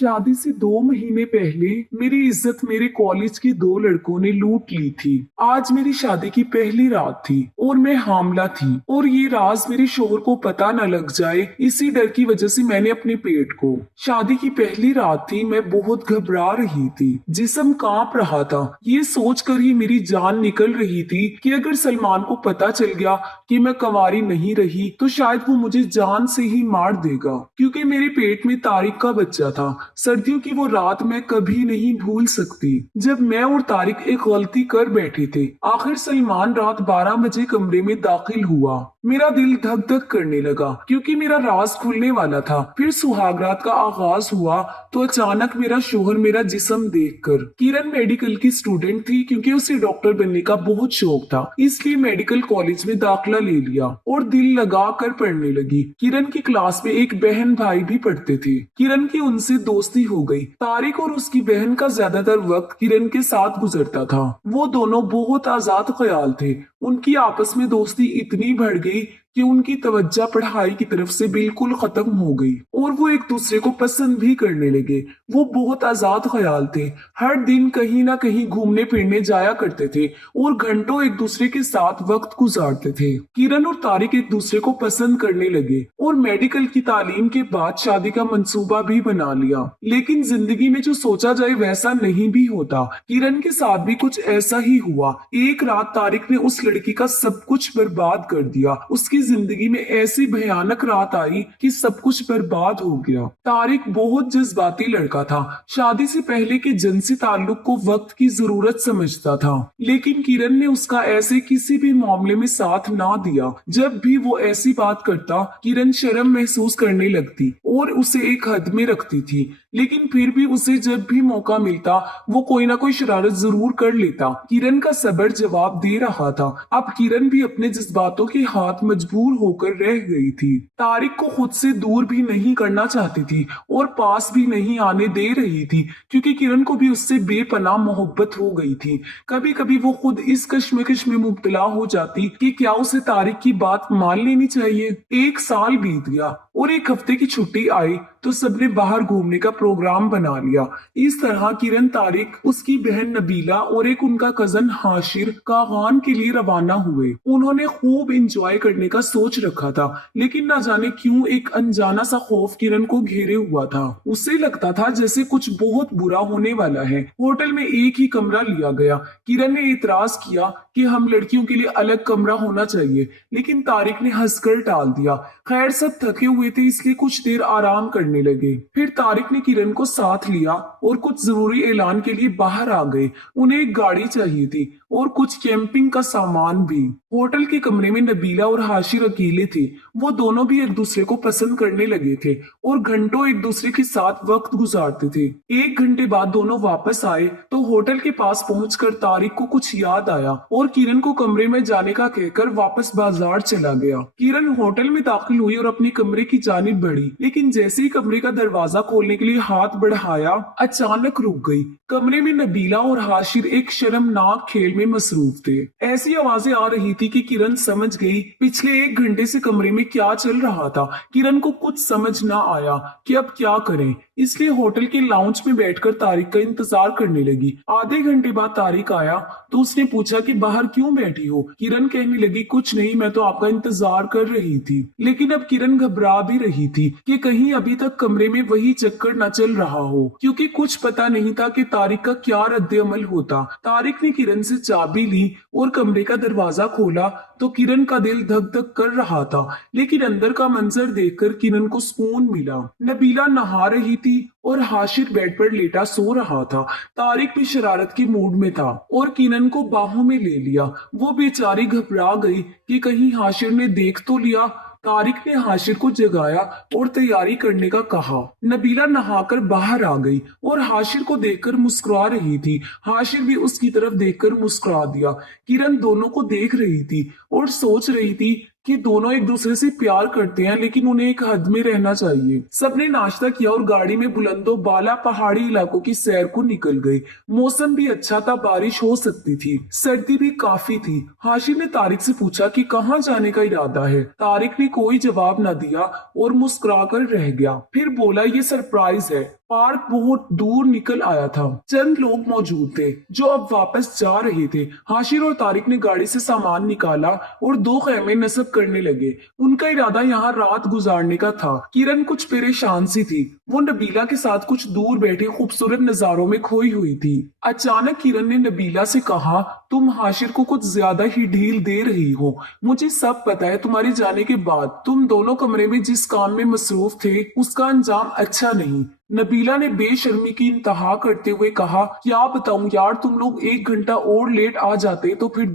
शादी से 2 महीने पहले मेरी इज्जत मेरे कॉलेज के 2 लड़कों ने लूट ली थी। आज मेरी शादी की पहली रात थी और मैं हामला थी और ये राज मेरे शोहर को पता न लग जाए, इसी डर की वजह से मैंने अपने पेट को। शादी की पहली रात थी, मैं बहुत घबरा रही थी, जिस्म कांप रहा था। ये सोचकर ही मेरी जान निकल रही थी कि अगर सलमान को पता चल गया कि मैं कंवारी नहीं रही तो शायद वो मुझे जान से ही मार देगा, क्योंकि मेरे पेट में तारिक का बच्चा था। सर्दियों की वो रात मैं कभी नहीं भूल सकती, जब मैं और तारिक एक गलती कर बैठे थे। आखिर सलमान रात 12 बजे कमरे में दाखिल हुआ। मेरा दिल धक धक करने लगा क्योंकि मेरा राज खुलने वाला था। फिर सुहागरात का आगाज हुआ तो अचानक मेरा शोहर मेरा जिस्म देखकर। किरण मेडिकल की स्टूडेंट थी, क्योंकि उसे डॉक्टर बनने का बहुत शौक था, इसलिए मेडिकल कॉलेज में दाखिला ले लिया और दिल लगा कर पढ़ने लगी। किरण की क्लास में एक बहन भाई भी पढ़ते थे। किरण की उनसे दोस्ती हो गई। तारिक और उसकी बहन का ज्यादातर वक्त किरण के साथ गुजरता था। वो दोनों बहुत आजाद ख्याल थे। उनकी आपस में दोस्ती इतनी बढ़ गई कि उनकी तवज्जो पढ़ाई की तरफ से बिल्कुल खत्म हो गई और वो एक दूसरे को पसंद भी करने लगे। वो बहुत आजाद ख्याल थे। हर दिन कहीं ना कहीं घूमने फिरने जाया करते थे और घंटों एक दूसरे के साथ वक्त गुजारते थे। किरण और तारिक एक दूसरे को पसंद करने लगे और मेडिकल की तालीम के बाद शादी का मंसूबा भी बना लिया। लेकिन जिंदगी में जो सोचा जाए वैसा नहीं भी होता। किरण के साथ भी कुछ ऐसा ही हुआ। एक रात तारिक ने उस लड़की का सब कुछ बर्बाद कर दिया। उसकी जिंदगी में ऐसी भयानक रात आई कि सब कुछ बर्बाद हो गया। तारिक बहुत जज्बाती लड़का था। शादी से पहले के जिनसी ताल्लुक को वक्त की जरूरत समझता था, लेकिन किरण ने उसका ऐसे किसी भी मामले में साथ ना दिया। जब भी वो ऐसी बात करता, किरण शर्म महसूस करने लगती और उसे एक हद में रखती थी, लेकिन फिर भी उसे जब भी मौका मिलता वो कोई ना कोई शरारत जरूर कर लेता। किरण का सब्र जवाब दे रहा था। अब किरण भी अपने जज्बातों के हाथ मजबूर होकर रह गई थी। तारिक को खुद से दूर भी नहीं करना चाहती थी और पास भी नहीं आने दे रही थी, क्योंकि किरण को भी उससे बेपनाह मोहब्बत हो गई थी। कभी कभी वो खुद इस कश्मकश में मुब्तला हो जाती कि क्या उसे तारिक की बात मान लेनी चाहिए। 1 साल बीत गया और एक हफ्ते की छुट्टी आई तो सबने बाहर घूमने का प्रोग्राम बना लिया। इस तरह किरण, तारिक, उसकी बहन नबीला और एक उनका कजन हाशिर कागान के लिए रवाना हुए। उन्होंने खूब एंजॉय करने का सोच रखा था, लेकिन न जाने क्यों एक अनजाना सा खौफ किरण को घेरे हुआ था। उसे लगता था जैसे कुछ बहुत बुरा होने वाला है। होटल में एक ही कमरा लिया गया। किरण ने इतराज किया कि हम लड़कियों के लिए अलग कमरा होना चाहिए, लेकिन तारिक ने हंसकर टाल दिया। खैर, सब थके हुए थे, इसलिए कुछ देर आराम करने लगे। फिर तारिक ने किरण को साथ लिया और कुछ जरूरी ऐलान के लिए बाहर आ गए। उन्हें एक गाड़ी चाहिए थी और कुछ कैंपिंग का सामान भी। होटल के कमरे में नबीला और हाशिर अकेले थे। वो दोनों भी एक दूसरे को पसंद करने लगे थे और घंटों एक दूसरे के साथ वक्त गुजारते थे। 1 घंटे बाद दोनों वापस आए तो होटल के पास पहुंचकर तारिक को कुछ याद आया और किरण को कमरे में जाने का कहकर वापस बाजार चला गया। किरण होटल में दाखिल हुई और अपने कमरे की जानिब बढ़ी, लेकिन जैसे ही कमरे का दरवाजा खोलने के लिए हाथ बढ़ाया, अचानक रुक गई। कमरे में नबीला और हाशिर एक शर्मनाक खेल में मसरूफ थे। ऐसी आवाजें आ रही थी कि किरण समझ गई पिछले 1 घंटे से कमरे में क्या चल रहा था। किरण को कुछ समझ ना आया कि अब क्या करें, इसलिए होटल के लाउंज में बैठकर तारिक का इंतजार करने लगी। आधे घंटे बाद तारिक आया तो उसने पूछा कि बाहर क्यों बैठी हो। किरण कहने लगी, कुछ नहीं, मैं तो आपका इंतजार कर रही थी। लेकिन अब किरण घबरा भी रही थी कि कहीं अभी तक कमरे में वही चक्कर न चल रहा हो, क्योंकि कुछ पता नहीं था कि तारिक का क्या रद्द-ए-अमल होता। तारिक ने किरण से चाबी ली और कमरे का दरवाजा खोला तो किरण का दिल धक धक कर रहा था, लेकिन अंदर का मंजर देखकर किरण को सुकून मिला। नबीला नहा रही थी और हाशिर बेड पर लेटा सो रहा था। तारिक भी शरारत के मूड में था और किरण को बाहों में ले लिया। वो बेचारी घबरा गई कि कहीं हाशिर ने देख तो लिया। तारिक ने हाशिर को जगाया और तैयारी करने का कहा। नबीला नहाकर बाहर आ गई और हाशिर को देखकर मुस्कुरा रही थी। हाशिर भी उसकी तरफ देखकर मुस्कुरा दिया। किरण दोनों को देख रही थी और सोच रही थी कि दोनों एक दूसरे से प्यार करते हैं, लेकिन उन्हें एक हद में रहना चाहिए। सबने नाश्ता किया और गाड़ी में बुलंदो बाला पहाड़ी इलाकों की सैर को निकल गए। मौसम भी अच्छा था, बारिश हो सकती थी, सर्दी भी काफी थी। हाशिर ने तारिक से पूछा कि कहाँ जाने का इरादा है। तारिक ने कोई जवाब न दिया और मुस्कुराकर रह गया। फिर बोला, ये सरप्राइज है पार्क बहुत दूर निकल आया था। चंद लोग मौजूद थे जो अब वापस जा रहे थे। हाशिर और तारिक ने गाड़ी से सामान निकाला और 2 खेमे नस्ब करने लगे। उनका इरादा यहाँ रात गुजारने का था। किरण कुछ परेशान सी थी। वो नबीला के साथ कुछ दूर बैठे खूबसूरत नजारों में खोई हुई थी। अचानक किरण ने नबीला से कहा, तुम हाशिर को कुछ ज्यादा ही ढील दे रही हो। मुझे सब पता है। तुम्हारे जाने के बाद तुम दोनों कमरे में जिस काम में मसरूफ थे उसका अंजाम अच्छा नहीं। नबीला ने बेशर्मी की इंतहा करते हुए कहा, क्या बताऊं यार, तुम लोग 1 घंटा और लेट आ जाते तो फिर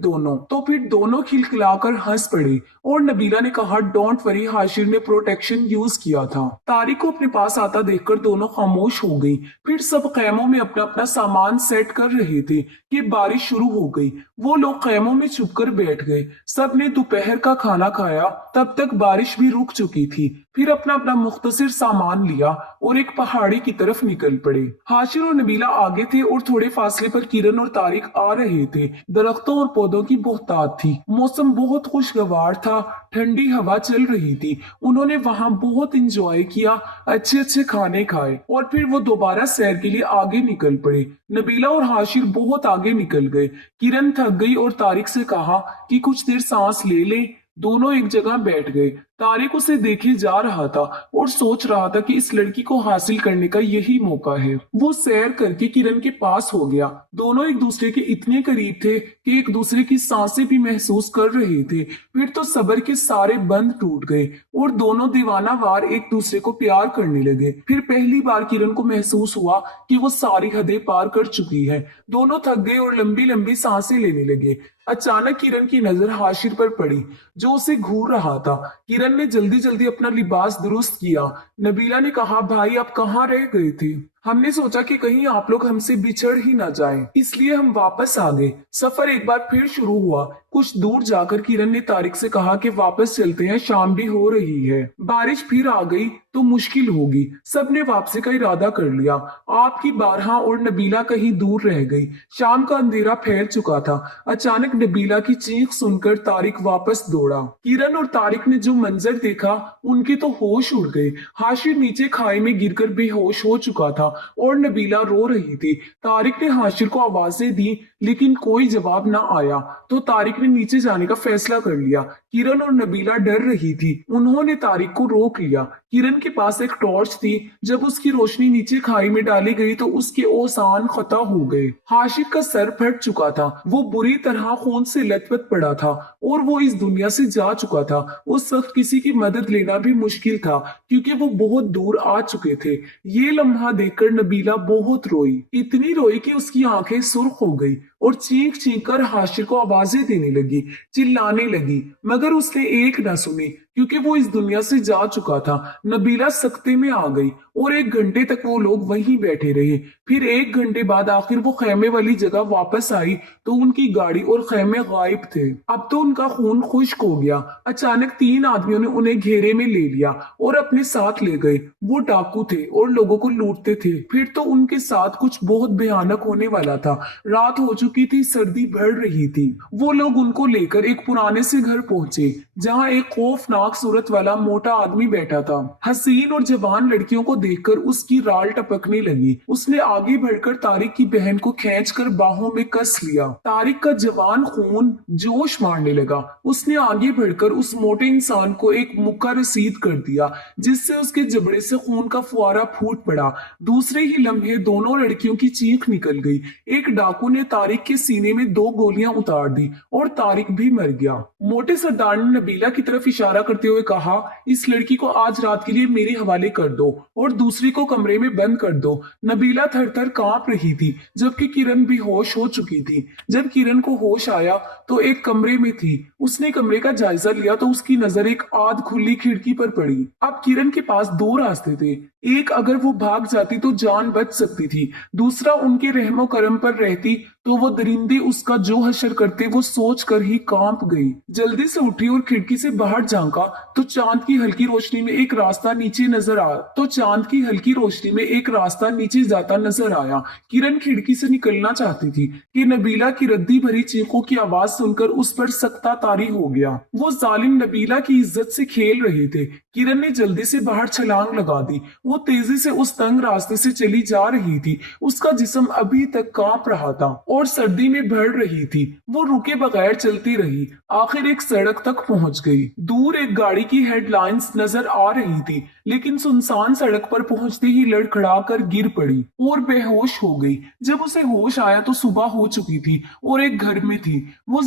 दोनों खिलखिलाकर हंस पड़े। और नबीला ने कहा, डोंट वरी, हाशिर ने प्रोटेक्शन यूज किया था। तारिक को अपने पास आता देखकर दोनों खामोश हो गई। फिर सब खैमों में अपना अपना सामान सेट कर रहे थे कि बारिश शुरू हो गई। वो लोग खैमों में छुपकर बैठ गए। सबने दोपहर का खाना खाया। तब तक बारिश भी रुक चुकी थी। फिर अपना अपना मुख्तसर सामान लिया और एक पहाड़ी की तरफ निकल पड़े। हाशिर और नबीला आगे थे और थोड़े फासले पर किरण और तारिक आ रहे थे। दरख्तों और पौधों की बहुतायत थी। मौसम बहुत खुशगवार था। ठंडी हवा चल रही थी। उन्होंने वहां बहुत इंजॉय किया, अच्छे अच्छे खाने खाए और फिर वो दोबारा सैर के लिए आगे निकल पड़े। नबीला और हाशिर बहुत आगे निकल गए। किरण थक गई और तारिक से कहा कि कुछ देर सांस ले ले। दोनों एक जगह बैठ गए। तारिक उसे देखे जा रहा था और सोच रहा था कि इस लड़की को हासिल करने का यही मौका है। वो सैर करके किरण के पास हो गया। दोनों एक दूसरे के इतने करीब थे कि एक दूसरे की सांसें भी महसूस कर रहे थे। फिर तो सब्र के सारे बंध टूट गए और दोनों दीवाना वार एक दूसरे को प्यार करने लगे। फिर पहली बार किरण को महसूस हुआ कि वो सारी हदें पार कर चुकी है। दोनों थक गए और लंबी लंबी सांसें लेने लगे। अचानक किरण की नजर हाशिर पर पड़ी जो उसे घूर रहा था। किरण ने जल्दी जल्दी अपना लिबास दुरुस्त किया। नबीला ने कहा, भाई आप कहाँ रह गए थे? हमने सोचा कि कहीं आप लोग हमसे बिछड़ ही ना जाएं, इसलिए हम वापस आ गए। सफर एक बार फिर शुरू हुआ। कुछ दूर जाकर किरण ने तारिक से कहा कि वापस चलते हैं, शाम भी हो रही है। बारिश फिर आ गई तो मुश्किल होगी। सबने वापसी का इरादा कर लिया। आपकी बारहा और नबीला कहीं दूर रह गई। शाम का अंधेरा फैल चुका था। अचानक नबीला की चीख सुनकर तारिक वापस दौड़ा। किरण और तारिक ने जो मंजर देखा उनके तो होश उड़ गए। हाशिर नीचे खाई में गिरकर बेहोश हो चुका था और नबीला रो रही थी। तारिक ने हाशिर को आवाजें दी लेकिन कोई जवाब ना आया तो तारिक ने नीचे जाने का फैसला कर लिया। किरण और नबीला डर रही थी। उन्होंने तारिक को रोक लिया। किरण के पास एक टॉर्च थी। जब उसकी रोशनी नीचे खाई में डाली गई तो उसके ओसान खता हो गए। हाशिर का सर फट चुका था। वो बुरी तरह खून से लथपथ पड़ा था और वो इस दुनिया से जा चुका था। उस वक्त किसी की मदद लेना भी मुश्किल था क्योंकि वो बहुत दूर आ चुके थे। ये लम्हा देखकर नबीला बहुत रोई। इतनी रोई कि उसकी आंखें सुर्ख हो गई और चीख चीख कर हाशिर को आवाजें देने लगी, चिल्लाने लगी, मगर उसने एक न सुनी क्योंकि वो इस दुनिया से जा चुका था। नबीला सख्ते में आ गई और 1 घंटे तक वो लोग वहीं बैठे रहे। फिर 1 घंटे बाद आखिर वो खेमे वाली जगह वापस आई तो उनकी गाड़ी और खेमे गायब थे। अब तो उनका खून खुश्क हो गया। अचानक 3 आदमियों ने उन्हें घेरे में ले लिया और अपने साथ ले गए। वो डाकू थे और लोगों को लूटते थे। फिर तो उनके साथ कुछ बहुत भयानक होने वाला था। रात हो चुकी थी, सर्दी बढ़ रही थी। वो लोग उनको लेकर एक पुराने से घर पहुंचे जहाँ एक खौफनाक सूरत वाला मोटा आदमी बैठा था। हसीन और जवान लड़कियों को देखकर उसकी राल टपकने लगी। उसने आगे बढ़कर तारिक की बहन को खींचकर बाहों में कस लिया। तारिक का जवान खून जोश मारने लगा। उसने आगे बढ़कर उस मोटे इंसान को एक मुक्का रसीद कर दिया जिससे उसके जबड़े से खून का फुआरा फूट पड़ा। दूसरे ही लम्हे दोनों लड़कियों की चीख निकल गई। एक डाकू ने तारिक के सीने में 2 गोलियां उतार दी और तारिक भी मर गया। मोटे सरदार ने नबीला की तरफ इशारा करते हुए कहा, इस लड़की को आज रात के लिए मेरे हवाले कर दो और दूसरी को कमरे में बंद कर दो। नबीला थर थर कांप रही थी जबकि किरण बेहोश हो चुकी थी। जब किरण को होश आया तो एक कमरे में थी। उसने कमरे का जायजा लिया तो उसकी नजर एक आध खुली खिड़की पर पड़ी। अब किरण के पास 2 रास्ते थे। एक, अगर वो भाग जाती तो जान बच सकती थी। दूसरा, उनके रहमो करम पर रहती तो वो दरिंदे उसका जो हशर करते वो सोच कर ही कांप गई। जल्दी से उठी और खिड़की से बाहर झांका तो चांद की हल्की रोशनी में एक रास्ता नीचे जाता नजर आया। किरण खिड़की से निकलना चाहती थी कि नबीला की रद्दी भरी चीखों की आवाज सुनकर उस पर सख्ता तारी हो गया। वो जालिम नबीला की इज्जत से खेल रहे थे। किरण ने जल्दी से बाहर छलांग लगा दी। वो तेजी से उस तंग रास्ते से चली जा रही थी। उसका जिस्म अभी तक कांप रहा था और सर्दी में बढ़ रही थी। वो रुके बगैर चलती रही। आखिर एक सड़क तक पहुंच गई। दूर एक गाड़ी की हेडलाइंस नजर आ रही थी, लेकिन सुनसान सड़क पर पहुंचते ही लड़खड़ा कर गिर पड़ी और बेहोश हो गई। जब उसे होश आया तो सुबह हो चुकी थी और एक घर में थी। वो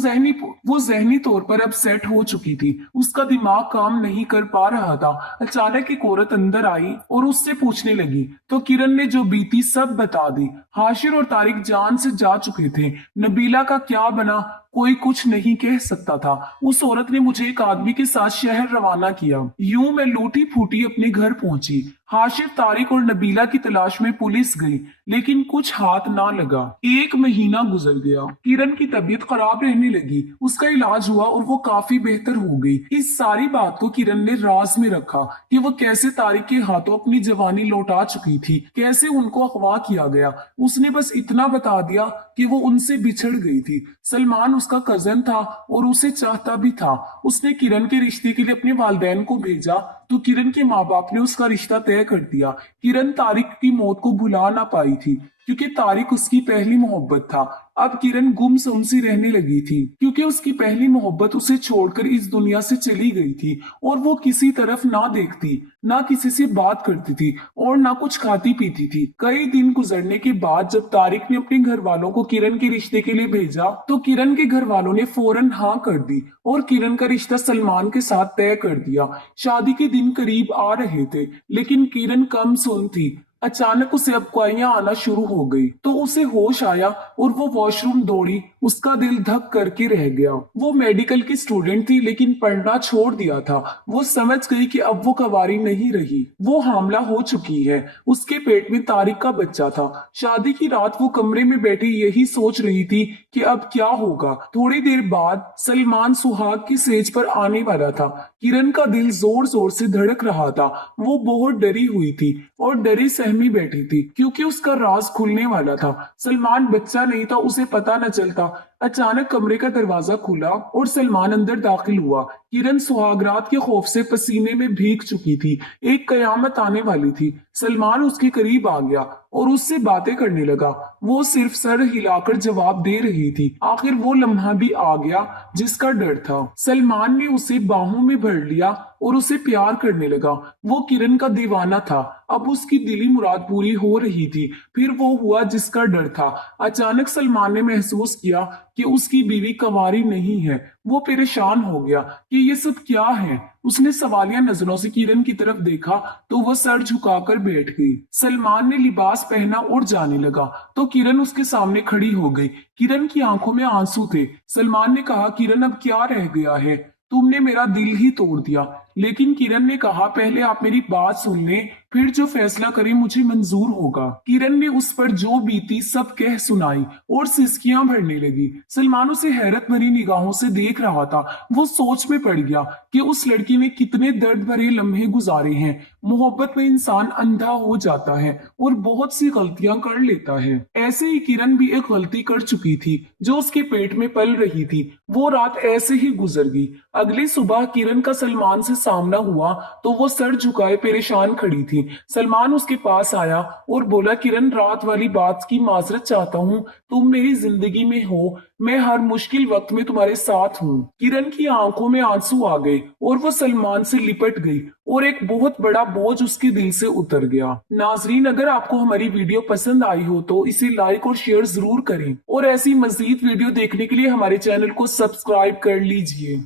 जहनी तौर पर अब सेट हो चुकी थी। उसका दिमाग काम नहीं कर पा रहा था। अचानक एक औरत अंदर आई और उससे पूछने लगी तो किरण ने जो बीती सब बता दी। हाशिर और तारिक जान से जा चुके थे। नबीला का क्या बना कोई कुछ नहीं कह सकता था। उस औरत ने मुझे एक आदमी के साथ शहर रवाना किया। यूं मैं लूटी फूटी अपने घर पहुंची। हाशिर, तारिक और नबीला की तलाश में पुलिस गई, लेकिन कुछ हाथ ना लगा। 1 महीना गुजर गया। किरण की तबीयत खराब रहने लगी। उसका इलाज हुआ और वो काफी बेहतर हो गई। इस सारी बात को किरण ने राज में रखा कि वो कैसे तारिक के हाथों अपनी जवानी लौटा चुकी थी, कैसे उनको अगवा किया गया। उसने बस इतना बता दिया कि वो उनसे बिछड़ गई थी। सलमान उसका कजन था और उसे चाहता भी था। उसने किरण के रिश्ते के लिए अपने वालिदैन को भेजा तो किरण के माँ बाप ने उसका रिश्ता तय कर दिया। किरण तारिक की मौत को भुला ना पाई थी, क्योंकि तारिक उसकी पहली मोहब्बत था। अब किरण गुमसुम सी रहने लगी थी, क्योंकि उसकी पहली मोहब्बत उसे छोड़कर इस दुनिया से चली गई थी और वो किसी तरफ ना देखती, ना किसी से बात करती थी और ना कुछ खाती पीती थी। कई दिन गुजरने के बाद जब तारिक ने अपने घर वालों को किरण के रिश्ते के लिए भेजा तो किरण के घर वालों ने फौरन हाँ कर दी और किरण का रिश्ता सलमान के साथ तय कर दिया। शादी के दिन करीब आ रहे थे, लेकिन किरण कम सुन थी। अचानक उसे अफवाहियां आना शुरू हो गई तो उसे होश आया और वो वॉशरूम दौड़ी। उसका दिल धक करके रह गया। वो मेडिकल की स्टूडेंट थी, लेकिन पढ़ना छोड़ दिया था। वो समझ गई कि अब वो कवारी नहीं रही। वो हामला हो चुकी है। उसके पेट में तारिक का बच्चा था। शादी की रात वो कमरे में बैठी यही सोच रही थी कि अब क्या होगा। थोड़ी देर बाद सलमान सुहाग की सेज पर आने वाला था। किरण का दिल जोर जोर से धड़क रहा था। वो बहुत डरी हुई थी और डरी सहमी बैठी थी, क्योंकि उसका राज खुलने वाला था। सलमान बच्चा नहीं था, उसे पता न चलता। अचानक कमरे का दरवाजा खुला और सलमान अंदर दाखिल हुआ। किरण सुहागरात के खौफ से पसीने में भीग चुकी थी। एक कयामत आने वाली थी। सलमान उसके करीब आ गया और उससे बातें करने लगा। वो सिर्फ सर हिलाकर जवाब दे रही थी। आखिर वो लम्हा भी आ गया जिसका डर था। सलमान ने उसे बाहों में भर लिया और उसे प्यार करने लगा। वो किरण का दीवाना था। अब उसकी दिली मुराद पूरी हो रही थी। फिर वो हुआ जिसका डर था। अचानक सलमान ने महसूस किया कि उसकी बीवी कंवारी नहीं है। वो परेशान हो गया कि ये सब क्या है। उसने सवालिया नजरों से किरण की तरफ देखा तो वह सर झुकाकर बैठ गई। सलमान ने लिबास पहना और जाने लगा तो किरण उसके सामने खड़ी हो गई। किरण की आंखों में आंसू थे। सलमान ने कहा, किरण अब क्या रह गया है, तुमने मेरा दिल ही तोड़ दिया। लेकिन किरण ने कहा, पहले आप मेरी बात सुन लें, फिर जो फैसला करें मुझे मंजूर होगा। किरण ने उस पर जो बीती सब कह सुनाई और सिसकियां भरने लगी। सलमान उसे हैरत भरी निगाहों से देख रहा था। वो सोच में पड़ गया कि उस लड़की ने कितने दर्द भरे लम्हे गुजारे हैं। मोहब्बत में इंसान अंधा हो जाता है और बहुत सी गलतियां कर लेता है। ऐसे ही किरण भी एक गलती कर चुकी थी जो उसके पेट में पल रही थी। वो रात ऐसे ही गुजर गई। अगली सुबह किरण का सलमान से सामना हुआ तो वो सर झुकाए परेशान खड़ी थी। सलमान उसके पास आया और बोला, किरण, रात वाली बात की माजरत चाहता हूँ। तुम मेरी जिंदगी में हो, मैं हर मुश्किल वक्त में तुम्हारे साथ हूँ। किरण की आंखों में आंसू आ गए और वो सलमान से लिपट गई और एक बहुत बड़ा बोझ उसके दिल से उतर गया। नाजरीन, अगर आपको हमारी वीडियो पसंद आई हो तो इसे लाइक और शेयर जरूर करें और ऐसी मजीद वीडियो देखने के लिए हमारे चैनल को सब्सक्राइब कर लीजिए।